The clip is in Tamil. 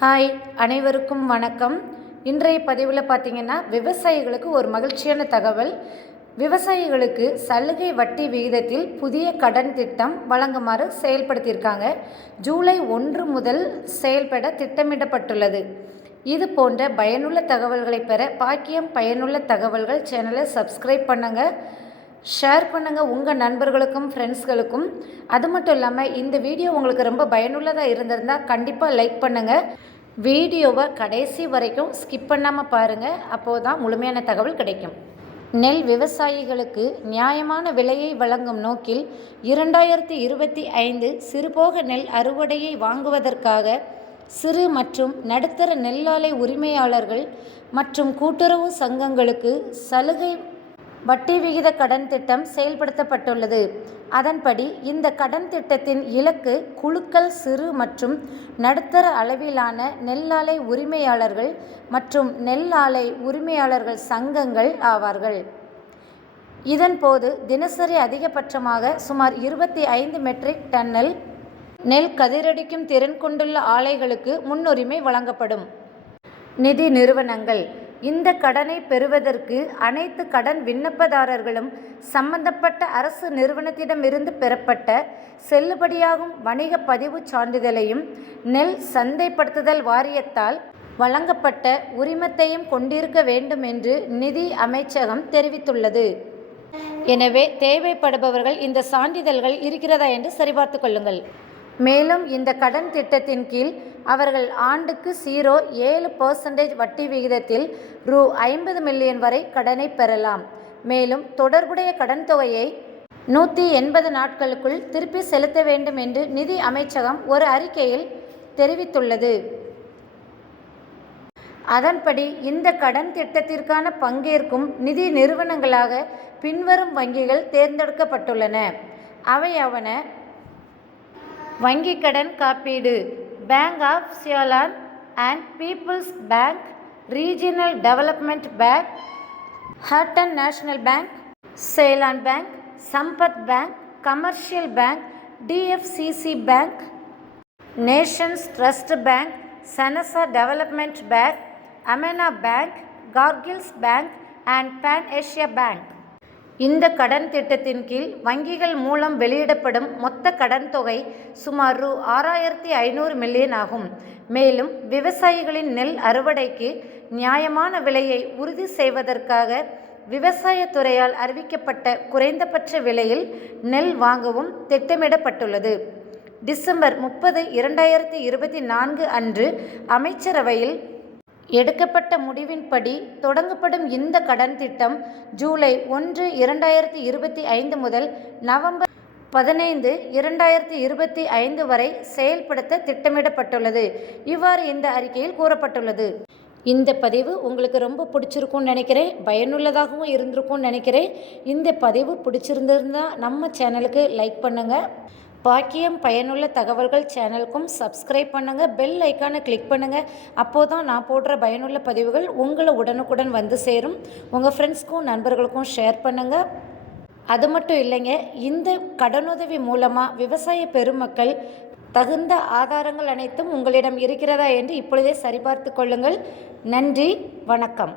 ஹாய் அனைவருக்கும் வணக்கம். இன்றைய பதிவில் பார்த்தீங்கன்னா விவசாயிகளுக்கு ஒரு மகிழ்ச்சியான தகவல். விவசாயிகளுக்கு சலுகை வட்டி விகிதத்தில் புதிய கடன் திட்டம் வழங்குமாறு செயல்படுத்தியிருக்காங்க. ஜூலை ஒன்று முதல் செயல்பட திட்டமிடப்பட்டுள்ளது. இது போன்ற பயனுள்ள தகவல்களை பெற பாக்கியம் பயனுள்ள தகவல்கள் சேனலை சப்ஸ்கிரைப் பண்ணுங்கள் ஷேர் பண்ணுங்கள் உங்கள் நண்பர்களுக்கும் ஃப்ரெண்ட்ஸ்களுக்கும் அது மட்டும் இல்லாமல் இந்த வீடியோ உங்களுக்கு ரொம்ப பயனுள்ளதாக இருந்திருந்தால் கண்டிப்பாக லைக் பண்ணுங்கள் வீடியோவை கடைசி வரைக்கும் ஸ்கிப் பண்ணாமல் பாருங்கள் அப்போது தான் முழுமையான தகவல் கிடைக்கும். நெல் விவசாயிகளுக்கு நியாயமான விலையை வழங்கும் நோக்கில் இரண்டாயிரத்தி இருபத்தி ஐந்து சிறுபோக நெல் அறுவடையை வாங்குவதற்காக சிறு மற்றும் நடுத்தர நெல்லாலை உரிமையாளர்கள் மற்றும் கூட்டுறவு சங்கங்களுக்கு சலுகை வட்டி விகித கடன் திட்டம் செயல்படுத்தப்பட்டுள்ளது. அதன்படி இந்த கடன் திட்டத்தின் இலக்கு குழுக்கள் சிறு மற்றும் நடுத்தர அளவிலான நெல் ஆலை உரிமையாளர்கள் மற்றும் நெல் ஆலை உரிமையாளர்கள் சங்கங்கள் ஆவார்கள். இதன்போது தினசரி அதிகபட்சமாக சுமார் இருபத்தி ஐந்து மெட்ரிக் டன்னல் நெல் கதிரடிக்கும் திறன் கொண்டுள்ள ஆலைகளுக்கு முன்னுரிமை வழங்கப்படும். நிதி நிறுவனங்கள் இந்த கடனை பெறுவதற்கு அனைத்து கடன் விண்ணப்பதாரர்களும் சம்பந்தப்பட்ட அரசு நிறுவனத்திடமிருந்து பெறப்பட்ட செல்லுபடியாகும் வணிக பதிவுச் சான்றிதழையும் நெல் சந்தைப்படுத்துதல் வாரியத்தால் வழங்கப்பட்ட உரிமத்தையும் கொண்டிருக்க வேண்டும் என்று நிதி அமைச்சகம் தெரிவித்துள்ளது. எனவே தேவைப்படுபவர்கள் இந்த சான்றிதழ்கள் இருக்கிறதா என்று சரிபார்த்து கொள்ளுங்கள். மேலும் இந்த கடன் திட்டத்தின் கீழ் அவர்கள் ஆண்டுக்கு ஜீரோ ஏழு பர்சன்டேஜ் வட்டி விகிதத்தில் ரூ ஐம்பது மில்லியன் வரை கடனை பெறலாம். மேலும் தொடர்புடைய கடன் தொகையை நூற்றி எண்பது நாட்களுக்குள் திருப்பி செலுத்த வேண்டும் என்று நிதி அமைச்சகம் ஒரு அறிக்கையில் தெரிவித்துள்ளது. அதன்படி இந்த கடன் திட்டத்திற்கான பங்கேற்கும் நிதி நிறுவனங்களாக பின்வரும் வங்கிகள் தேர்ந்தெடுக்கப்பட்டுள்ளன. அவையவன வங்கிக் கடன் காப்பீடு bank of Ceylon and people's bank regional development bank Hatton national bank Seylan bank Sampath bank commercial bank DFCC bank nations trust bank Sanasa development bank Amana bank Cargills bank and pan Asia bank இந்த கடன் திட்டத்தின் கீழ் வங்கிகள் மூலம் வெளியிடப்படும் மொத்த கடன் தொகை சுமார் ரூ ஆறாயிரத்தி ஐநூறு மில்லியன் ஆகும். மேலும் விவசாயிகளின் நெல் அறுவடைக்கு நியாயமான விலையை உறுதி செய்வதற்காக விவசாயத்துறையால் அறிவிக்கப்பட்ட குறைந்தபட்ச விலையில் நெல் வாங்கவும் திட்டமிடப்பட்டுள்ளது. டிசம்பர் முப்பது இரண்டாயிரத்தி இருபத்தி நான்கு அன்று அமைச்சரவையில் எடுக்கப்பட்ட முடிவின்படி தொடங்கப்படும் இந்த கடன் திட்டம் ஜூலை ஒன்று இரண்டாயிரத்தி இருபத்தி ஐந்து முதல் நவம்பர் பதினைந்து இரண்டாயிரத்தி இருபத்தி ஐந்து வரை செயல்படுத்த திட்டமிடப்பட்டுள்ளது. இவ்வாறு இந்த அறிக்கையில் கூறப்பட்டுள்ளது. இந்த பதிவு உங்களுக்கு ரொம்ப பிடிச்சிருக்கும்னு நினைக்கிறேன். பயனுள்ளதாகவும் இருந்திருக்கும்னு நினைக்கிறேன். இந்த பதிவு பிடிச்சிருந்திருந்தால் நம்ம சேனலுக்கு லைக் பண்ணுங்கள் பாக்கியம் பயனுள்ள தகவல்கள் சேனலுக்கும் சப்ஸ்கிரைப் பண்ணுங்கள் பெல் ஐக்கானை கிளிக் பண்ணுங்கள் அப்போது தான் நான் போடுற பயனுள்ள பதிவுகள் உங்களை உடனுக்குடன் வந்து சேரும். உங்கள் ஃப்ரெண்ட்ஸ்க்கும் நண்பர்களுக்கும் ஷேர் பண்ணுங்கள் அது மட்டும் இல்லைங்க இந்த கடனுதவி மூலமாக விவசாய பெருமக்கள் தகுந்த ஆதாரங்கள் அனைத்தும் உங்களிடம் இருக்கிறதா என்று இப்பொழுதே சரிபார்த்து கொள்ளுங்கள். நன்றி வணக்கம்.